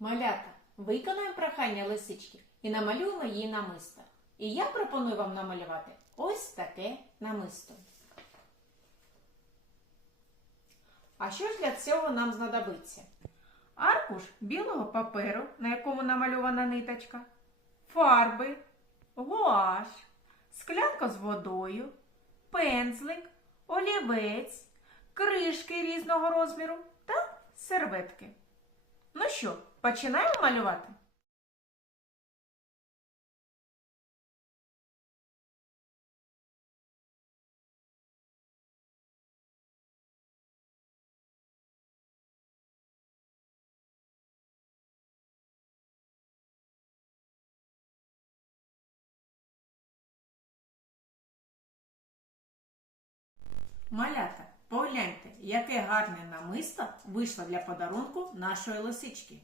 Малята, виконаємо прохання лисички і намалюємо її намисто. І я пропоную вам намалювати ось таке намисто. А що ж для цього нам знадобиться? Аркуш білого паперу, на якому намальована ниточка, фарби, гуаш, склянка з водою, пензлик, олівець, кришки різного розміру та серветки. Ну що, починаємо малювати? Малята, погляньте, яке гарне намисто вийшло для подарунку нашої лисички.